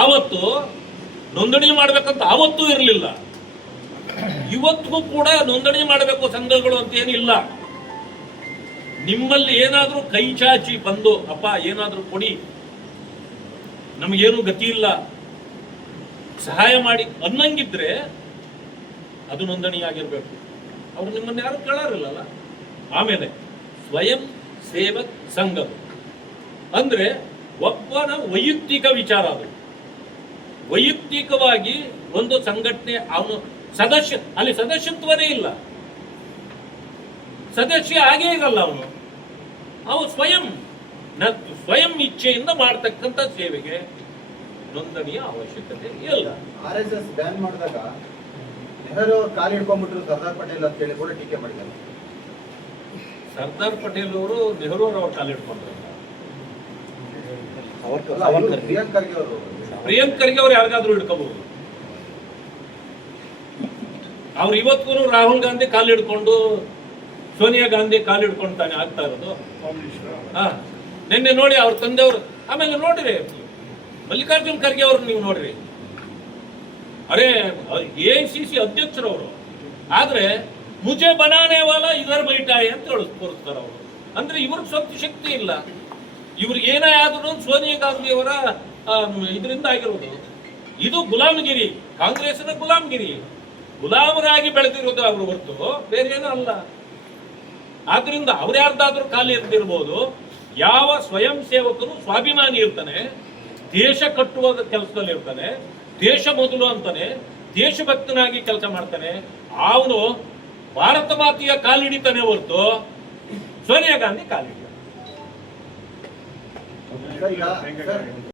ಆವತ್ತು ನೋಂದಣಿ ಮಾಡ್ಬೇಕಂತ ಆವತ್ತೂ ಇರಲಿಲ್ಲ, ಇವತ್ತಿಗೂ ಕೂಡ ನೋಂದಣಿ ಮಾಡಬೇಕು ಸಂಘಗಳು ಅಂತ ಏನಿಲ್ಲ. ನಿಮ್ಮಲ್ಲಿ ಏನಾದ್ರೂ ಕೈ ಚಾಚಿ ಬಂದು ಅಪ್ಪ ಏನಾದ್ರೂ ಕೊಡಿ, ನಮಗೇನು ಗತಿ ಇಲ್ಲ, ಸಹಾಯ ಮಾಡಿ ಅನ್ನಂಗಿದ್ರೆ ಅದು ನೋಂದಣಿ ಆಗಿರ್ಬೇಕು. ಅವ್ರು ನಿಮ್ಮನ್ನ ಯಾರು ಕೇಳಾರಿಲ್ಲಲ್ಲ. ಆಮೇಲೆ ಸ್ವಯಂ ಸೇವಕ್ ಸಂಘ ಅಂದ್ರೆ ಒಬ್ಬನ ವೈಯಕ್ತಿಕ ವಿಚಾರ. ಅದು ವೈಯಕ್ತಿಕವಾಗಿ ಒಂದು ಸಂಘಟನೆ, ಅವನು ಸದಸ್ಯ, ಅಲ್ಲಿ ಸದಸ್ಯತ್ವನೇ ಇಲ್ಲ, ಸದಸ್ಯ ಆಗೇ ಇರಲ್ಲ ಅವನು ಸ್ವಯಂ ಇಚ್ಛೆಯಿಂದ ಮಾಡ್ತಕ್ಕಂಥ ಸೇವೆಗೆ ನೋಂದಣಿಯ ಅವಶ್ಯಕತೆ ಇಲ್ಲ. RSS ಬ್ಯಾನ್ ಮಾಡಿದಾಗ ನೆಹರು ಕಾಲು ಹಿಡ್ಕೊಂಡ್ಬಿಟ್ರು ಸರ್ದಾರ್ ಪಟೇಲ್ ಅಂತ ಹೇಳಿ ಕೂಡ ಟೀಕೆ ಮಾಡಿದ್ದಾರೆ. ಸರ್ದಾರ್ ಪಟೇಲ್ ಅವರು ನೆಹರು ಅವರ ಕಾಲು ಹಿಡ್ಕೊಂಡ್ರು. ಪ್ರಿಯಾಂಕ್ ಖರ್ಗೆ ಅವರು ಯಾರಿಗಾದ್ರೂ ಹಿಡ್ಕೋಬಹುದು. ಅವ್ರು ಇವತ್ತಿಗೂ ರಾಹುಲ್ ಗಾಂಧಿ ಕಾಲು ಹಿಡ್ಕೊಂಡು, ಸೋನಿಯಾ ಗಾಂಧಿ ಕಾಲು ಹಿಡ್ಕೊಂಡು ತಾನೆ ಆಗ್ತಾ ಇರೋದು. ನಿನ್ನೆ ನೋಡಿ ಅವ್ರ ತಂದೆಯವರು. ಆಮೇಲೆ ನೋಡ್ರಿ ಮಲ್ಲಿಕಾರ್ಜುನ್ ಖರ್ಗೆ ಅವ್ರು ನೀವು ನೋಡ್ರಿ, ಅರೆ AICC ಅಧ್ಯಕ್ಷರವರು, ಆದ್ರೆ ಮುಜೆ ಬನಾನೆ ವಾಲ ಇದರ್ ಬೈಟಾಯಿ ಅಂತ ತೋರಿಸ್ತಾರೆ ಅವರು. ಅಂದ್ರೆ ಇವ್ರಿಗೆ ಸ್ವಂತ ಶಕ್ತಿ ಇಲ್ಲ. ಇವ್ರಿಗೆ ಏನೇ ಆದ್ರೂ ಸೋನಿಯಾ ಗಾಂಧಿ ಅವರ ಇದರಿಂದ ಆಗಿರೋದು. ಇದು ಗುಲಾಮಗಿರಿ, ಕಾಂಗ್ರೆಸ್ನ ಗುಲಾಮಗಿರಿ, ಗುಲಾಮರಾಗಿ ಬೆಳೆದಿರೋದು ಅವರು ಹೊರತು ಬೇರೆ ಏನೂ ಅಲ್ಲ. ಆದ್ರಿಂದ ಅವ್ರು ಯಾರ್ದಾದ್ರೂ ಖಾಲಿ ಇರ್ತಿರ್ಬೋದು. ಯಾವ ಸ್ವಯಂ ಸೇವಕನು ಸ್ವಾಭಿಮಾನಿ ಇರ್ತಾನೆ, ದೇಶ ಕಟ್ಟುವ ಕೆಲಸದಲ್ಲಿ ಇರ್ತಾನೆ, ದೇಶ ಮೊದಲು ಅಂತಾನೆ, ದೇಶಭಕ್ತನಾಗಿ ಕೆಲಸ ಮಾಡ್ತಾನೆ, ಅವನು ಭಾರತ ಮಾತೆಯ ಕಾಲಿಡಿತಾನೆ ಹೊರತು ಸೋನಿಯಾ ಗಾಂಧಿ ಕಾಲಿಡಿತಾನೆ.